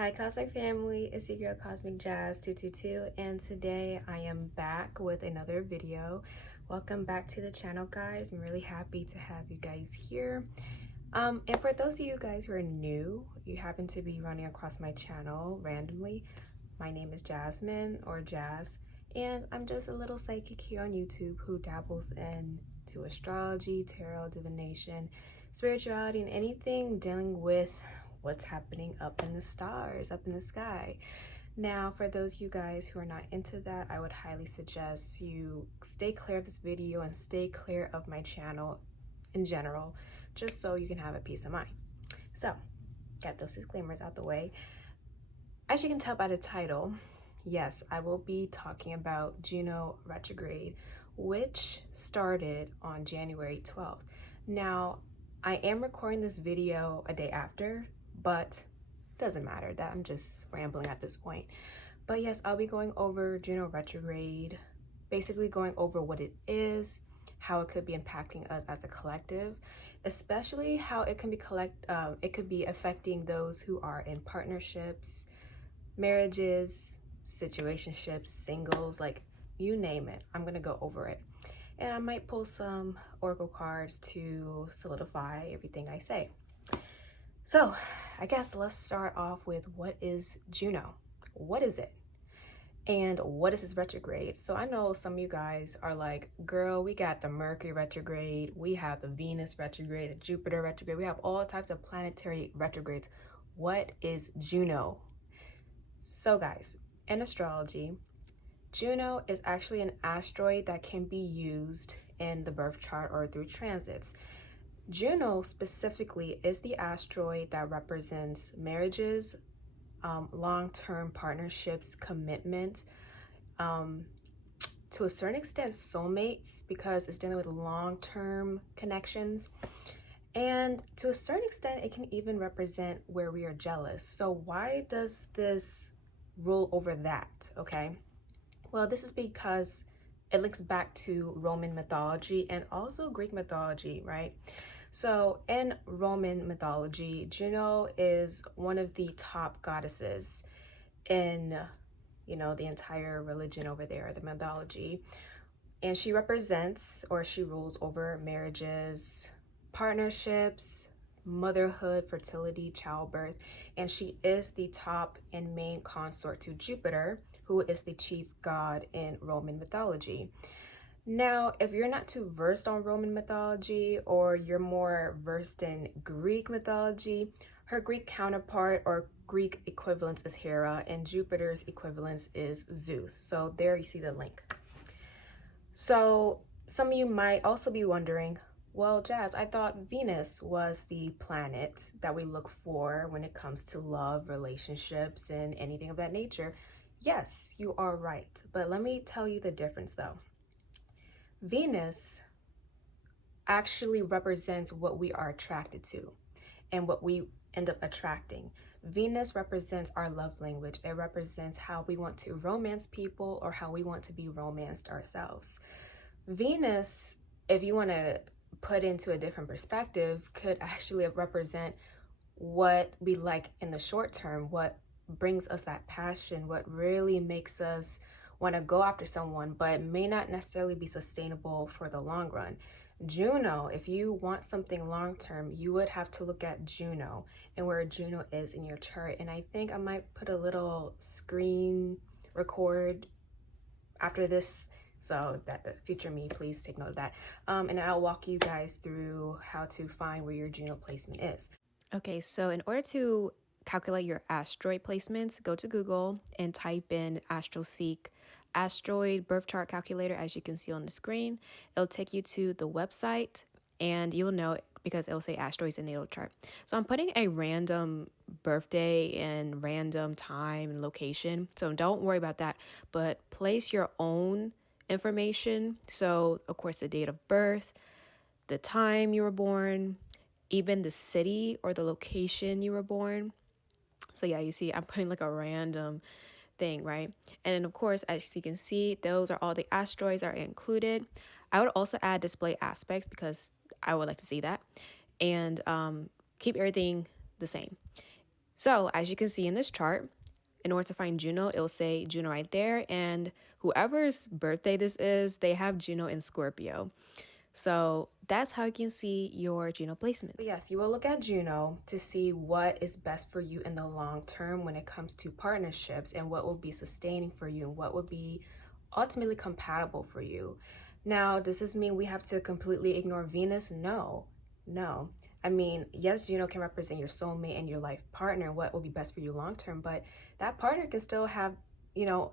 Hi Cosmic Family, it's your girl Cosmic Jazz 222 and today I am back with another video. Welcome back to the channel, guys. I'm really happy to have you guys here. And for those of you guys who are new, you happen to be running across my channel randomly, my name is Jasmine or Jazz, and I'm just a little psychic here on YouTube who dabbles into astrology, tarot, divination, spirituality, and anything dealing with what's happening up in the stars, up in the sky. Now, for those of you guys who are not into that, I would highly suggest you stay clear of this video and stay clear of my channel in general, just so you can have a peace of mind. So, got those disclaimers out the way. As you can tell by the title, yes, I will be talking about Juno Retrograde, which started on January 12th. Now, I am recording this video a day after, but doesn't matter, that I'm just rambling at this point. But yes, I'll be going over Juno Retrograde, basically going over what it is, how it could be impacting us as a collective, especially how it can be affecting those who are in partnerships, marriages, situationships, singles, like you name it. I'm gonna go over it. And I might pull some oracle cards to solidify everything I say. So I guess let's start off with, what is Juno? What is it? And what is this retrograde? So I know some of you guys are like, girl, we got the Mercury retrograde, we have the Venus retrograde, the Jupiter retrograde, we have all types of planetary retrogrades. What is Juno? So guys, in astrology, Juno is actually an asteroid that can be used in the birth chart or through transits. Juno specifically is the asteroid that represents marriages, long-term partnerships, commitment, to a certain extent soulmates, because it's dealing with long-term connections, and to a certain extent it can even represent where we are jealous. So why does this rule over that? Okay, well, this is because it links back to Roman mythology and also Greek mythology, right? So in Roman mythology, Juno is one of the top goddesses in, the entire religion over there, the mythology. And she represents, or she rules over marriages, partnerships, motherhood, fertility, childbirth, and she is the top and main consort to Jupiter, who is the chief god in Roman mythology. Now, if you're not too versed on Roman mythology, or you're more versed in Greek mythology, her Greek counterpart or Greek equivalence is Hera, and Jupiter's equivalence is Zeus. So there you see the link. So some of you might also be wondering, well, Jazz, I thought Venus was the planet that we look for when it comes to love, relationships, and anything of that nature. Yes, you are right. But let me tell you the difference though. Venus actually represents what we are attracted to and what we end up attracting. Venus represents our love language. It represents how we want to romance people or how we want to be romanced ourselves. Venus, if you want to put into a different perspective, could actually represent what we like in the short term, what brings us that passion, what really makes us want to go after someone, but may not necessarily be sustainable for the long run. Juno, if you want something long term, you would have to look at Juno and where Juno is in your chart. And I think I might put a little screen record after this, so that the future me, please take note of that. And I'll walk you guys through how to find where your Juno placement is. Okay, so in order to calculate your asteroid placements, go to Google and type in AstroSeek asteroid birth chart calculator. As you can see on the screen, it'll take you to the website and you'll know it because it'll say asteroids and natal chart. So I'm putting a random birthday and random time and location, so don't worry about that, but place your own information. So of course the date of birth, the time you were born, even the city or the location you were born. So yeah, you see I'm putting like a random thing, right? And then of course, as you can see, those are all the asteroids are included. I would also add display aspects because I would like to see that, and keep everything the same. So as you can see in this chart, in order to find Juno, it'll say Juno right there. And whoever's birthday this is, they have Juno in Scorpio. So that's how you can see your Juno placements. But yes, you will look at Juno to see what is best for you in the long term when it comes to partnerships, and what will be sustaining for you and what will be ultimately compatible for you. Now, does this mean we have to completely ignore Venus? No. I mean, yes, Juno can represent your soulmate and your life partner, what will be best for you long term, but that partner can still have,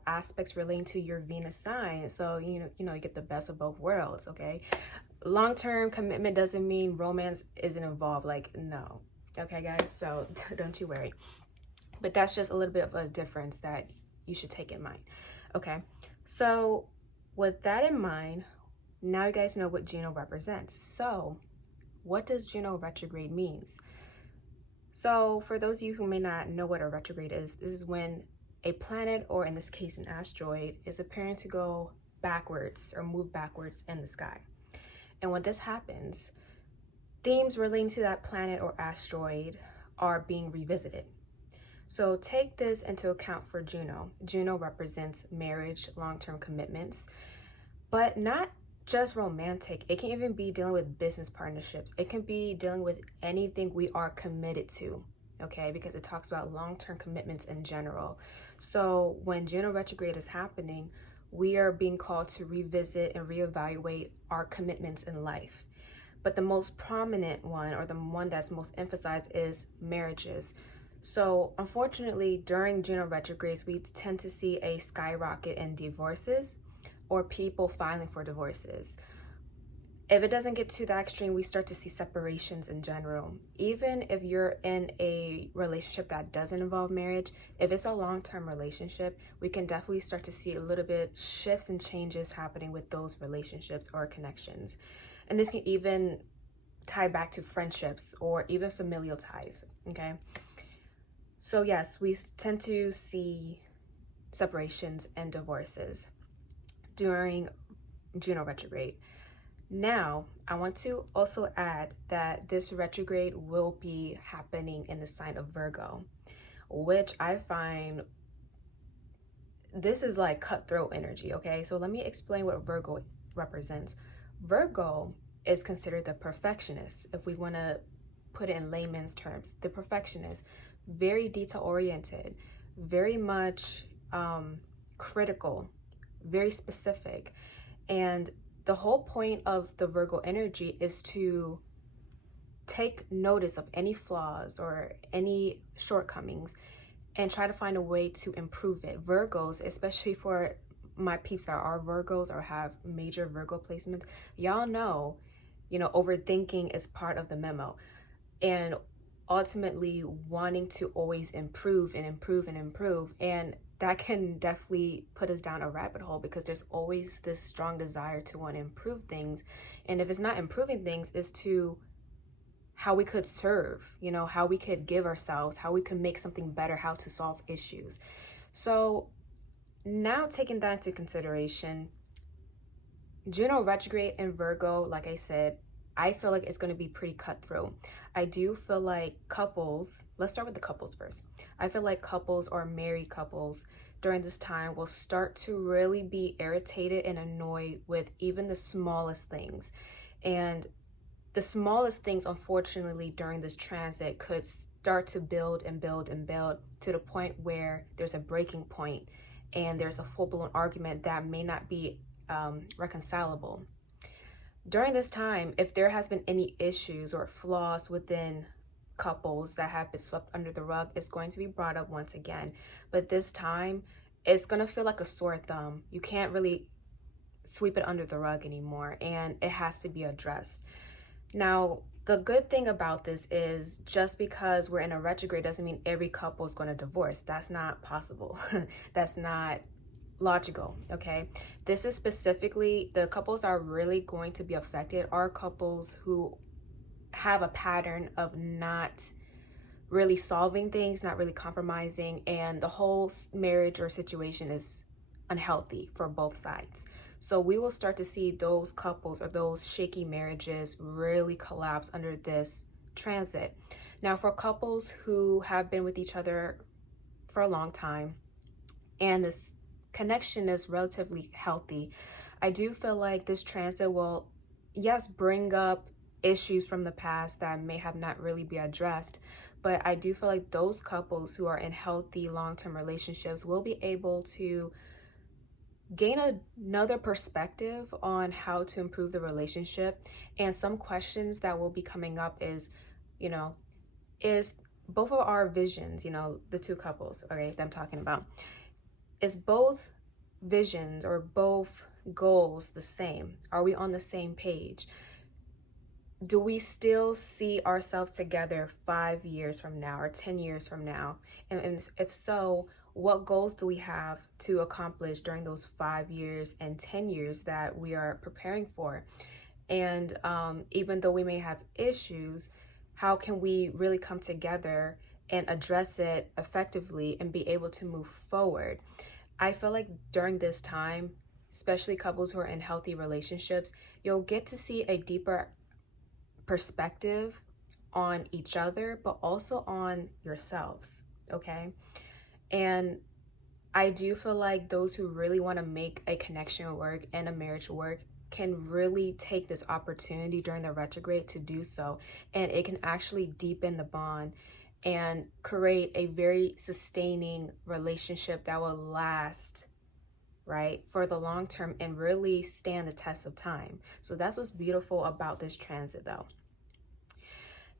aspects relating to your Venus sign. So, you get the best of both worlds, okay? Long-term commitment doesn't mean romance isn't involved. Like, no. Okay, guys? So don't you worry. But that's just a little bit of a difference that you should take in mind. Okay? So with that in mind, now you guys know what Juno represents. So what does Juno retrograde means? So for those of you who may not know what a retrograde is, this is when a planet, or in this case an asteroid, is appearing to go backwards or move backwards in the sky. And when this happens, themes relating to that planet or asteroid are being revisited. So take this into account for Juno. Juno represents marriage, long-term commitments, but not just romantic. It can even be dealing with business partnerships. It can be dealing with anything we are committed to, okay? Because it talks about long-term commitments in general. So when Juno retrograde is happening, we are being called to revisit and reevaluate our commitments in life. But the most prominent one, or the one that's most emphasized, is marriages. So unfortunately, during Juno retrogrades, we tend to see a skyrocket in divorces or people filing for divorces. If it doesn't get to that extreme, we start to see separations in general. Even if you're in a relationship that doesn't involve marriage, if it's a long-term relationship, we can definitely start to see a little bit shifts and changes happening with those relationships or connections. And this can even tie back to friendships or even familial ties, okay? So yes, we tend to see separations and divorces during Juno retrograde. Now, I want to also add that this retrograde will be happening in the sign of Virgo, which I find this is like cutthroat energy, okay? So let me explain what Virgo represents. Virgo is considered the perfectionist, if we want to put it in layman's terms. The perfectionist, very detail-oriented, very much critical, very specific. And the whole point of the Virgo energy is to take notice of any flaws or any shortcomings and try to find a way to improve it. Virgos, especially for my peeps that are Virgos or have major Virgo placements, y'all know, overthinking is part of the memo. And ultimately wanting to always improve and improve and improve. And that can definitely put us down a rabbit hole, because there's always this strong desire to want to improve things. And if it's not improving things, it's to how we could serve, how we could give ourselves, how we could make something better, how to solve issues. So now taking that into consideration, Juno retrograde in Virgo, like I said, I feel like it's going to be pretty cutthroat. I do feel like couples, let's start with the couples first. I feel like couples or married couples during this time will start to really be irritated and annoyed with even the smallest things. And the smallest things, unfortunately, during this transit could start to build and build and build to the point where there's a breaking point and there's a full-blown argument that may not be reconcilable. During this time, if there has been any issues or flaws within couples that have been swept under the rug, it's going to be brought up once again. But this time, it's going to feel like a sore thumb. You can't really sweep it under the rug anymore, and it has to be addressed. Now, the good thing about this is just because we're in a retrograde doesn't mean every couple is going to divorce. That's not possible. That's not logical, okay? This is specifically, the couples are really going to be affected are couples who have a pattern of not really solving things, not really compromising, and the whole marriage or situation is unhealthy for both sides. So we will start to see those couples or those shaky marriages really collapse under this transit. Now, for couples who have been with each other for a long time and this connection is relatively healthy, I do feel like this transit will, yes, bring up issues from the past that may have not really been addressed. But I do feel like those couples who are in healthy long-term relationships will be able to gain another perspective on how to improve the relationship. And some questions that will be coming up is, you know, is both of our visions, the two couples, okay, that I'm talking about, is both visions or both goals the same? Are we on the same page? Do we still see ourselves together 5 years from now or 10 years from now? And if so, what goals do we have to accomplish during those 5 years and 10 years that we are preparing for? And even though we may have issues, how can we really come together and address it effectively and be able to move forward? I feel like during this time, especially couples who are in healthy relationships, you'll get to see a deeper perspective on each other, but also on yourselves, okay? And I do feel like those who really want to make a connection work and a marriage work can really take this opportunity during the retrograde to do so. And it can actually deepen the bond and create a very sustaining relationship that will last, right, for the long term and really stand the test of time. So that's what's beautiful about this transit though.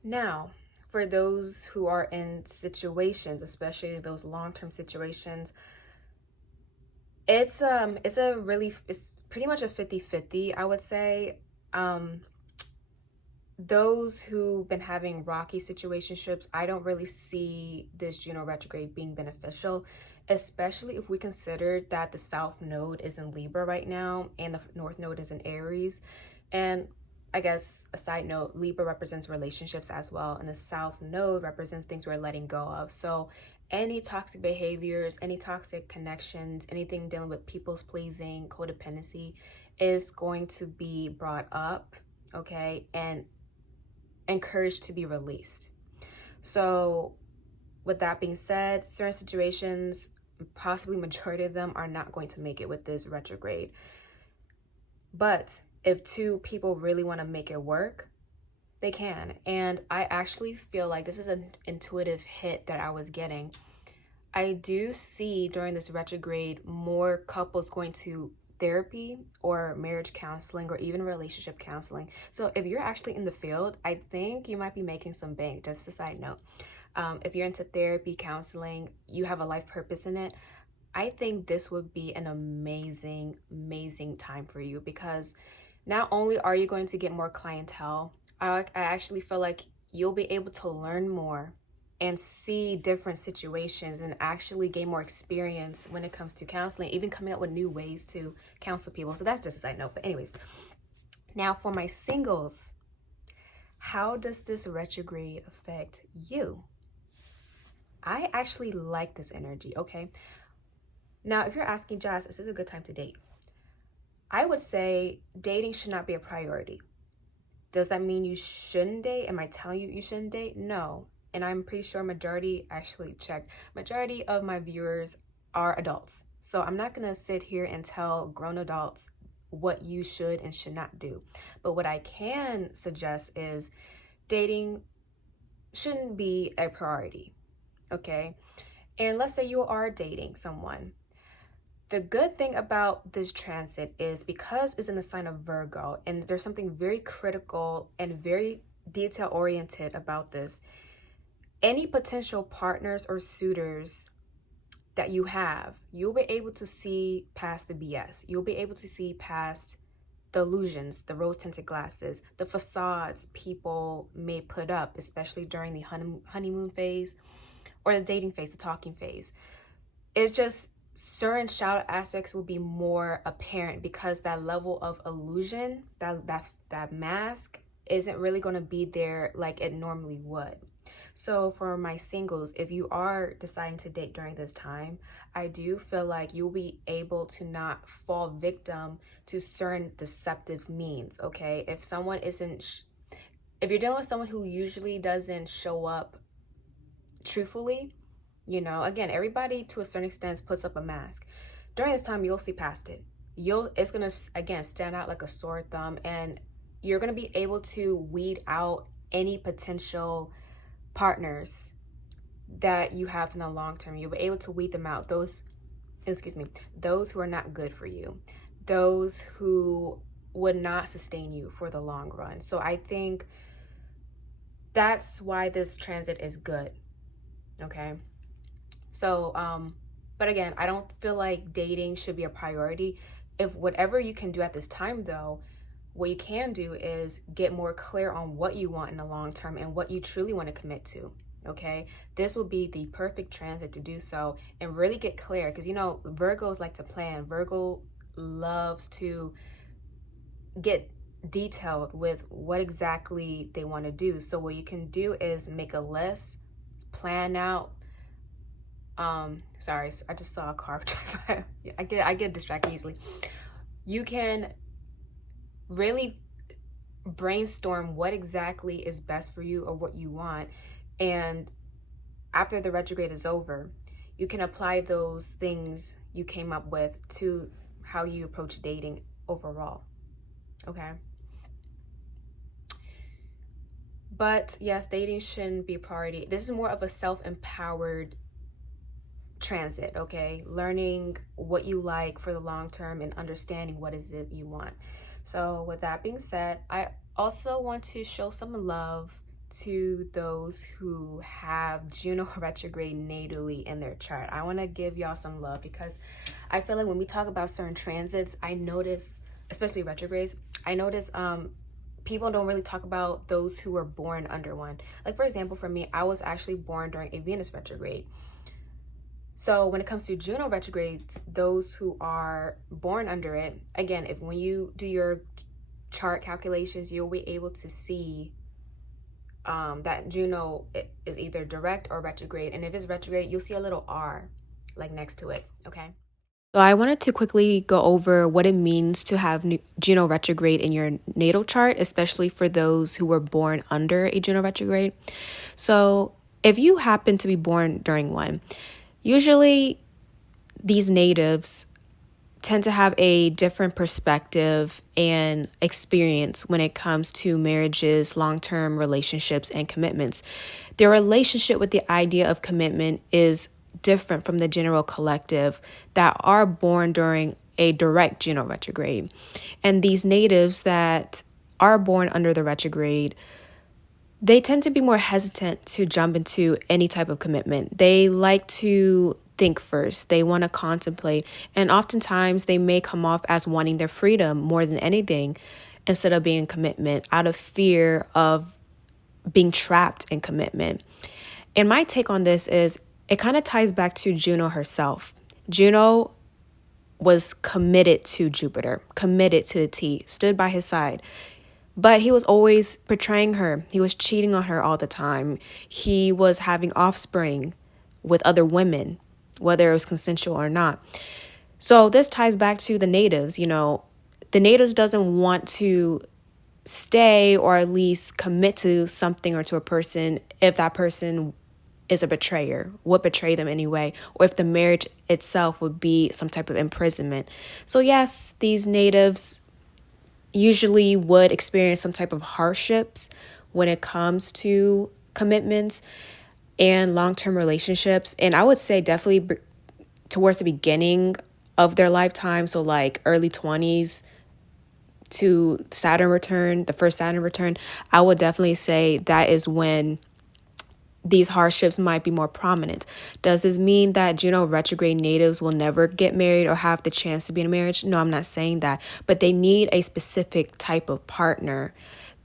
Now, for those who are in situations, especially those long-term situations, it's pretty much a 50-50, I would say. Those who've been having rocky situationships, I don't really see this Juno retrograde being beneficial, especially if we consider that the South Node is in Libra right now and the North Node is in Aries. And I guess a side note, Libra represents relationships as well, and the South Node represents things we're letting go of. So any toxic behaviors, any toxic connections, anything dealing with people's pleasing, codependency is going to be brought up, okay, and encouraged to be released. So with that being said, certain situations, possibly majority of them, are not going to make it with this retrograde. But if two people really want to make it work, they can. And I actually feel like this is an intuitive hit that I was getting. I do see during this retrograde more couples going to therapy or marriage counseling or even relationship counseling. So if you're actually in the field, I think you might be making some bank. Just a side note. If you're into therapy, counseling, you have a life purpose in it, I think this would be an amazing, amazing time for you, because not only are you going to get more clientele, I actually feel like you'll be able to learn more and see different situations and actually gain more experience when it comes to counseling, even coming up with new ways to counsel people. So that's just a side note. But anyways, now for my singles, how does this retrograde affect you? I actually like this energy, okay? Now, if you're asking, Jazz, is this a good time to date? I would say dating should not be a priority. Does that mean you shouldn't date? Am I telling you you shouldn't date? No. And I'm pretty sure majority of my viewers are adults. So I'm not going to sit here and tell grown adults what you should and should not do. But what I can suggest is dating shouldn't be a priority, okay? And let's say you are dating someone. The good thing about this transit is because it's in the sign of Virgo, and there's something very critical and very detail-oriented about this. Any potential partners or suitors that you have, you'll be able to see past the BS. You'll be able to see past the illusions, the rose-tinted glasses, the facades people may put up, especially during the honeymoon phase or the dating phase, the talking phase. It's just certain shadow aspects will be more apparent because that level of illusion, that mask isn't really going to be there like it normally would. So for my singles, if you are deciding to date during this time, I do feel like you'll be able to not fall victim to certain deceptive means, okay? If someone isn't if you're dealing with someone who usually doesn't show up truthfully, you know, again, everybody to a certain extent puts up a mask. During this time, you'll see past it. It's gonna, again, stand out like a sore thumb, and you're gonna be able to weed out any potential partners that you have in the long term. You'll be able to weed them out. Those who are not good for you, those who would not sustain you for the long run. So I think that's why this transit is good. Okay. So, but again, I don't feel like dating should be a priority. If whatever you can do at this time, though, what you can do is get more clear on what you want in the long term and what you truly want to commit to. Okay, this will be the perfect transit to do so and really get clear, because you know, Virgos like to plan. Virgo loves to get detailed with what exactly they want to do. So what you can do is make a list, plan out. Sorry, I just saw a car drive by. I get distracted easily. You can really brainstorm what exactly is best for you or what you want, and after the retrograde is over, you can apply those things you came up with to how you approach dating overall. Okay. But yes, dating shouldn't be a priority. This is more of a self-empowered transit, okay? Learning what you like for the long term and understanding what is it you want. So with that being said, I also want to show some love to those who have Juno retrograde natally in their chart. I want to give y'all some love, because I feel like when we talk about certain transits, I notice, especially retrogrades, I notice people don't really talk about those who were born under one. Like, for example, for me, I was actually born during a Venus retrograde. So when it comes to Juno retrograde, those who are born under it, again, when you do your chart calculations, you'll be able to see that Juno is either direct or retrograde. And if it's retrograde, you'll see a little R like next to it, okay? So I wanted to quickly go over what it means to have Juno retrograde in your natal chart, especially for those who were born under a Juno retrograde. So if you happen to be born during one, usually these natives tend to have a different perspective and experience when it comes to marriages, long-term relationships, and commitments. Their relationship with the idea of commitment is different from the general collective that are born during a direct Juno retrograde. And these natives that are born under the retrograde, they tend to be more hesitant to jump into any type of commitment. They like to think first. They want to contemplate. And oftentimes they may come off as wanting their freedom more than anything, instead of being in commitment, out of fear of being trapped in commitment. And my take on this is, it kind of ties back to Juno herself. Juno was committed to Jupiter, committed to the T, stood by his side. But he was always betraying her. He was cheating on her all the time. He was having offspring with other women, whether it was consensual or not. So this ties back to the natives. You know, the natives doesn't want to stay or at least commit to something or to a person if that person is a betrayer, would betray them anyway, or if the marriage itself would be some type of imprisonment. So yes, these natives usually would experience some type of hardships when it comes to commitments and long-term relationships. And I would say definitely towards the beginning of their lifetime, so like early 20s to Saturn return, the first Saturn return, I would definitely say that is when these hardships might be more prominent. Does this mean that Juno retrograde natives will never get married or have the chance to be in a marriage? No, I'm not saying that. But they need a specific type of partner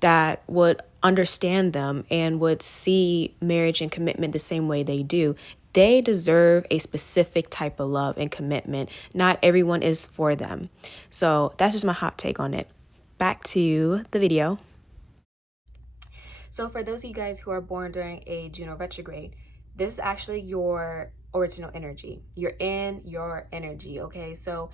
that would understand them and would see marriage and commitment the same way they do. They deserve a specific type of love and commitment. Not everyone is for them. So that's just my hot take on it. Back to the video. So for those of you guys who are born during a Juno retrograde, this is actually your original energy. You're in your energy, okay? So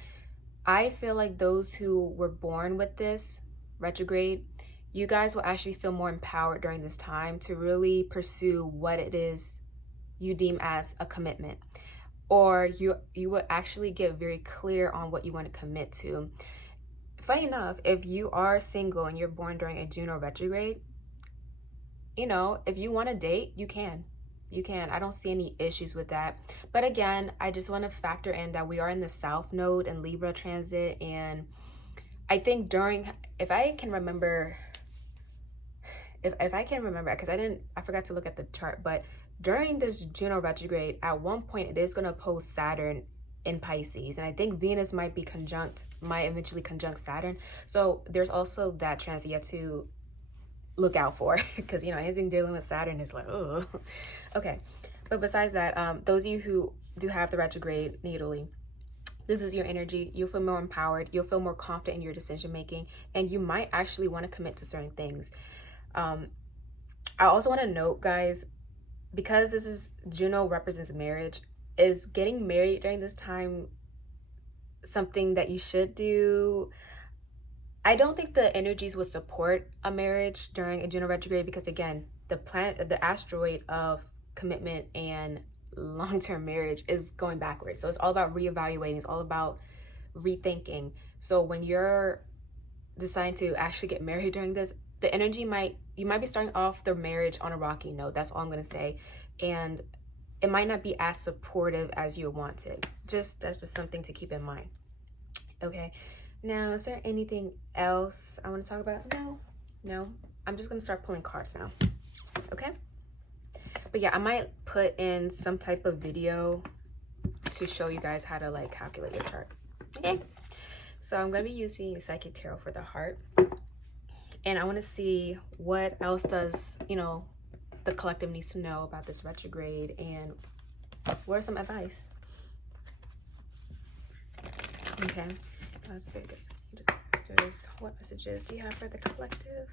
I feel like those who were born with this retrograde, you guys will actually feel more empowered during this time to really pursue what it is you deem as a commitment, or you will actually get very clear on what you want to commit to. Funny enough, if you are single and you're born during a Juno retrograde, you know, if you want to date, you can. I don't see any issues with that. But again, I just want to factor in that we are in the South Node and Libra transit, and I think during, if I can remember, because I forgot to look at the chart, but during this Juno retrograde, at one point it is going to oppose Saturn in Pisces, and I think Venus might eventually conjunct Saturn. So there's also that transit you have to look out for, because you know, anything dealing with Saturn is like, oh. Okay, but besides that, those of you who do have the retrograde natally, this is your energy. You'll feel more empowered, you'll feel more confident in your decision making, and you might actually want to commit to certain things. I also want to note, guys, because this is Juno represents marriage, is getting married during this time something that you should do? I don't think the energies would support a marriage during a Juno retrograde, because again, the asteroid of commitment and long-term marriage is going backwards. So it's all about reevaluating. It's all about rethinking. So when you're deciding to actually get married during this, the energy you might be starting off the marriage on a rocky note. That's all I'm going to say. And it might not be as supportive as you wanted. That's just something to keep in mind. Okay. Now, is there anything else I want to talk about? No. I'm just going to start pulling cards now. Okay. But yeah, I might put in some type of video to show you guys how to like calculate your chart. Okay. So I'm going to be using Psychic Tarot for the heart. And I want to see what else does, you know, the collective needs to know about this retrograde, and what are some advice? Okay. That's very good. What messages do you have for the collective?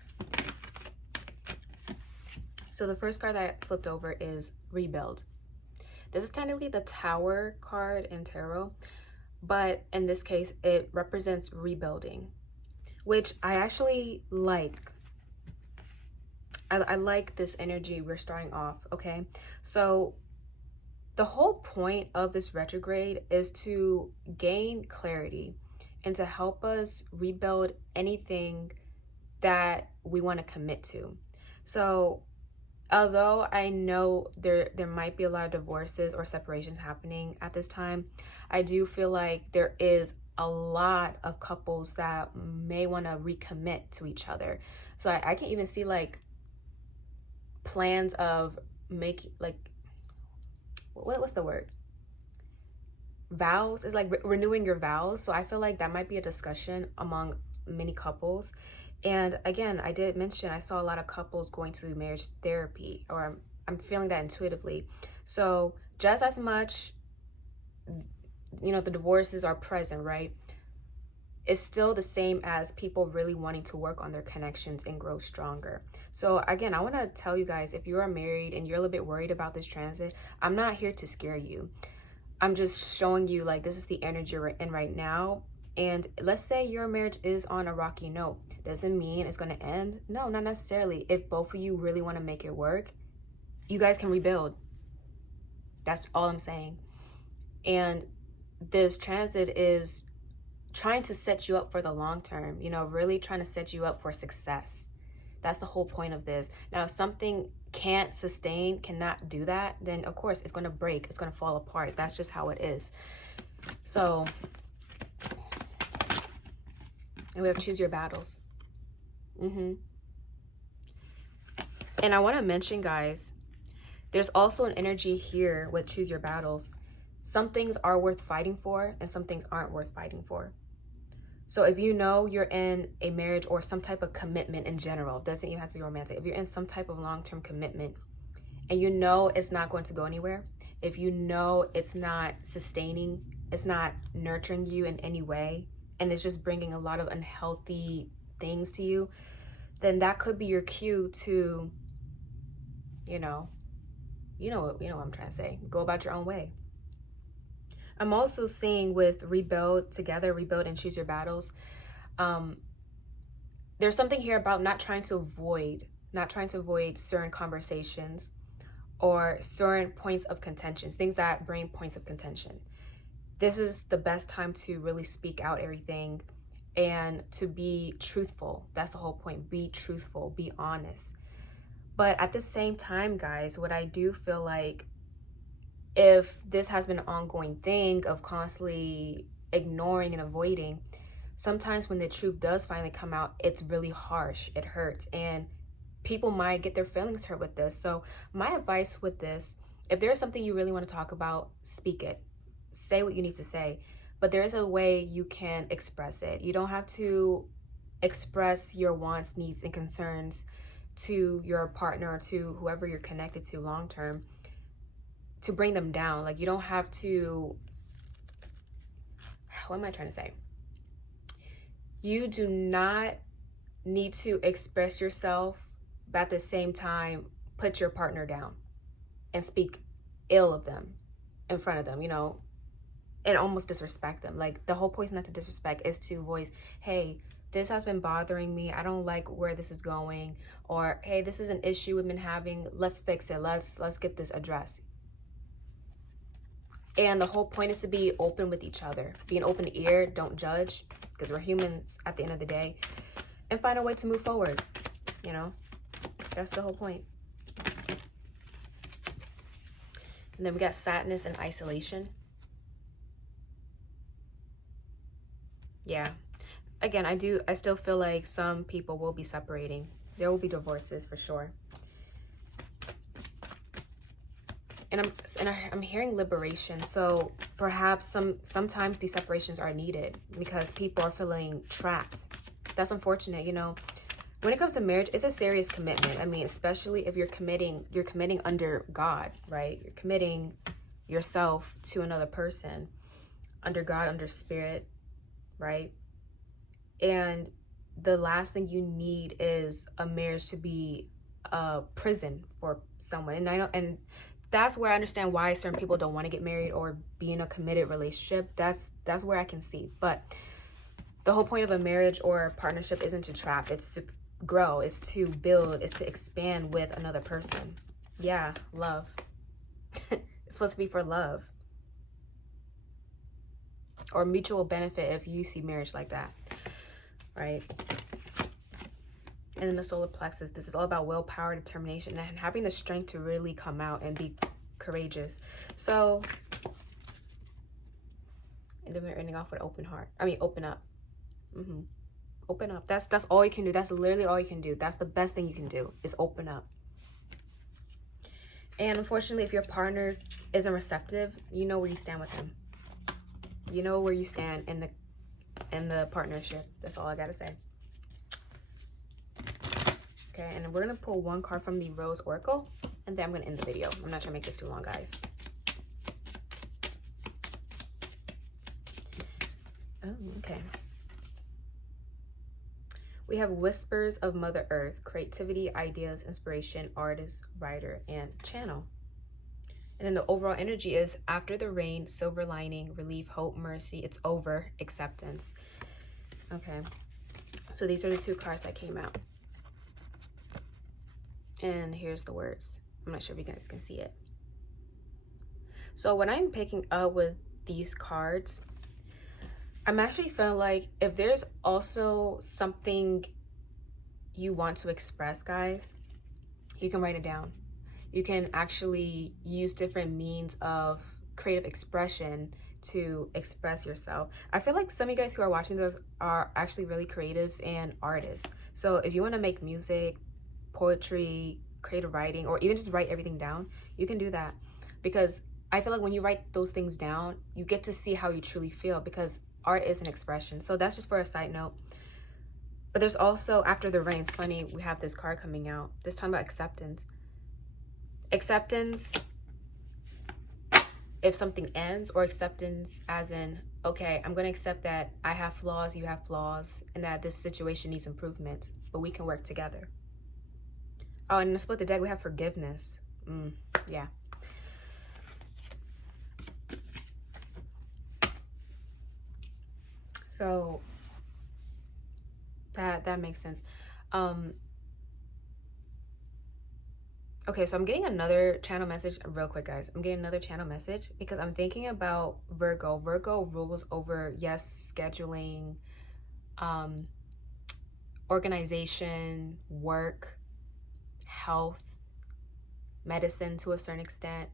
So the first card that I flipped over is Rebuild. This is technically the Tower card in tarot, but in this case, it represents rebuilding, which I actually like. I like this energy we're starting off, okay? So the whole point of this retrograde is to gain clarity and to help us rebuild anything that we want to commit to. So although I know there might be a lot of divorces or separations happening at this time, I do feel like there is a lot of couples that may want to recommit to each other. So I can even see like plans of making, like, what's the word? Vows. Is like renewing your vows. So I feel like that might be a discussion among many couples. And again, I did mention I saw a lot of couples going to marriage therapy, or I'm feeling that intuitively. So just as much, you know, the divorces are present, right? It's still the same as people really wanting to work on their connections and grow stronger. So again, I want to tell you guys, if you are married and you're a little bit worried about this transit, I'm not here to scare you. I'm just showing you like this is the energy we're in right now. And let's say your marriage is on a rocky note. Doesn't mean it's going to end. No, not necessarily. If both of you really want to make it work, you guys can rebuild. That's all I'm saying. And this transit is trying to set you up for the long term, you know, really trying to set you up for success. That's the whole point of this. Now, if something cannot do that, then of course it's going to break, it's going to fall apart. That's just how it is. So, and we have choose your battles. And I want to mention, guys, there's also an energy here with choose your battles. Some things are worth fighting for and some things aren't worth fighting for. So if you know you're in a marriage or some type of commitment in general, doesn't even have to be romantic. If you're in some type of long-term commitment and you know it's not going to go anywhere, if you know it's not sustaining, it's not nurturing you in any way, and it's just bringing a lot of unhealthy things to you, then that could be your cue to, you know what I'm trying to say. Go about your own way. I'm also seeing with rebuild and choose your battles. there's something here about not trying to avoid certain conversations or certain points of contention, things that bring points of contention. This is the best time to really speak out everything and to be truthful. That's the whole point. Be truthful, be honest. But at the same time, guys, what I do feel like, if this has been an ongoing thing of constantly ignoring and avoiding, sometimes when the truth does finally come out, it's really harsh, it hurts, and people might get their feelings hurt with this. So my advice with this, if there's something you really want to talk about, speak it. Say what you need to say. But there is a way you can express it. You don't have to express your wants, needs, and concerns to your partner or to whoever you're connected to long term to bring them down. Like, you don't have to, what am I trying to say? You do not need to express yourself, but at the same time, put your partner down and speak ill of them in front of them, you know, and almost disrespect them. Like, the whole point is not to disrespect, is to voice, hey, this has been bothering me. I don't like where this is going. Or, hey, this is an issue we've been having. Let's fix it. Let's get this addressed. And the whole point is to be open with each other. Be an open ear. Don't judge, because we're humans at the end of the day. And find a way to move forward. You know, that's the whole point. And then we got sadness and isolation. Yeah. Again, I still feel like some people will be separating. There will be divorces for sure. And I'm hearing liberation. So perhaps sometimes these separations are needed because people are feeling trapped. That's unfortunate, you know. When it comes to marriage, it's a serious commitment. I mean, especially if you're committing under God, right? You're committing yourself to another person under God, under spirit, right? And the last thing you need is a marriage to be a prison for someone. And I know, and that's where I understand why certain people don't want to get married or be in a committed relationship. That's where I can see. But the whole point of a marriage or a partnership isn't to trap. It's to grow. It's to build. It's to expand with another person. Yeah, love. It's supposed to be for love. Or mutual benefit if you see marriage like that. Right? And then the solar plexus, this is all about willpower, determination, and having the strength to really come out and be courageous. So, and then we're ending off with open heart. I mean, open up. Open up. That's all you can do. That's literally all you can do. That's the best thing you can do, is open up. And unfortunately, if your partner isn't receptive, you know where you stand with them. You know where you stand in the partnership. That's all I gotta say. Okay, and we're gonna pull one card from the Rose Oracle, and then I'm gonna end the video. I'm not trying to make this too long, guys. Oh, okay. We have Whispers of Mother Earth, creativity, ideas, inspiration, artist, writer, and channel. And then the overall energy is after the rain, silver lining, relief, hope, mercy, it's over, acceptance. Okay, so these are the two cards that came out. And here's the words. I'm not sure if you guys can see it. So what I'm picking up with these cards, I'm actually feeling like if there's also something you want to express, guys, you can write it down. You can actually use different means of creative expression to express yourself. I feel like some of you guys who are watching this are actually really creative and artists. So if you want to make music, poetry, creative writing, or even just write everything down, you can do that. Because I feel like when you write those things down, you get to see how you truly feel, because art is an expression. So that's just for a side note. But there's also, after the rain, it's funny, we have this card coming out. This time about acceptance. Acceptance if something ends, or acceptance as in, okay, I'm going to accept that I have flaws, you have flaws, and that this situation needs improvements, but we can work together. Oh, and to split the deck, we have forgiveness. Yeah. So That makes sense. Okay, so I'm getting another channel message real quick, guys. I'm getting another channel message because I'm thinking about Virgo. Virgo rules over, yes, scheduling, um, organization, work, health, medicine to a certain extent.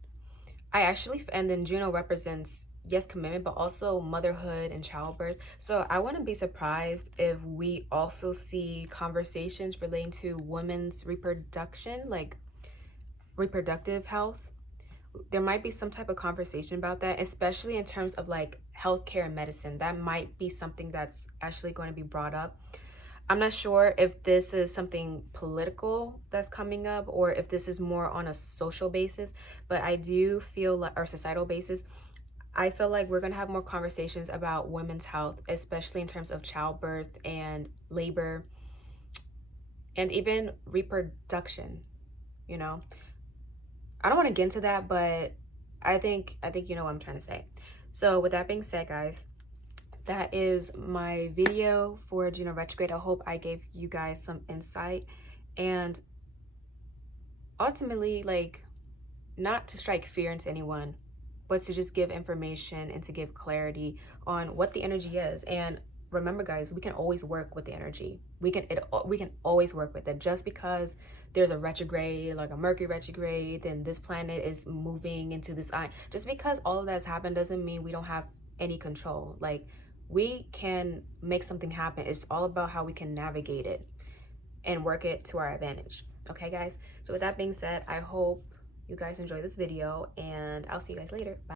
And then Juno represents, yes, commitment, but also motherhood and childbirth. So I wouldn't be surprised if we also see conversations relating to women's reproduction, like reproductive health. There might be some type of conversation about that, especially in terms of like healthcare and medicine. That might be something that's actually going to be brought up. I'm not sure if this is something political that's coming up or if this is more on a social basis, but I do feel like, or societal basis, I feel like we're going to have more conversations about women's health, especially in terms of childbirth and labor and even reproduction, you know. I don't want to get into that, but I think you know what I'm trying to say. So with that being said, guys, that is my video for Juno Retrograde. I hope I gave you guys some insight and ultimately, like, not to strike fear into anyone, but to just give information and to give clarity on what the energy is. And remember, guys, we can always work with the energy. We can always work with it. Just because there's a retrograde, like a Mercury retrograde, then this planet is moving into this eye. Just because all of that's happened doesn't mean we don't have any control. Like, we can make something happen. It's all about how we can navigate it and work it to our advantage. Okay, guys? So with that being said, I hope you guys enjoy this video and I'll see you guys later. Bye.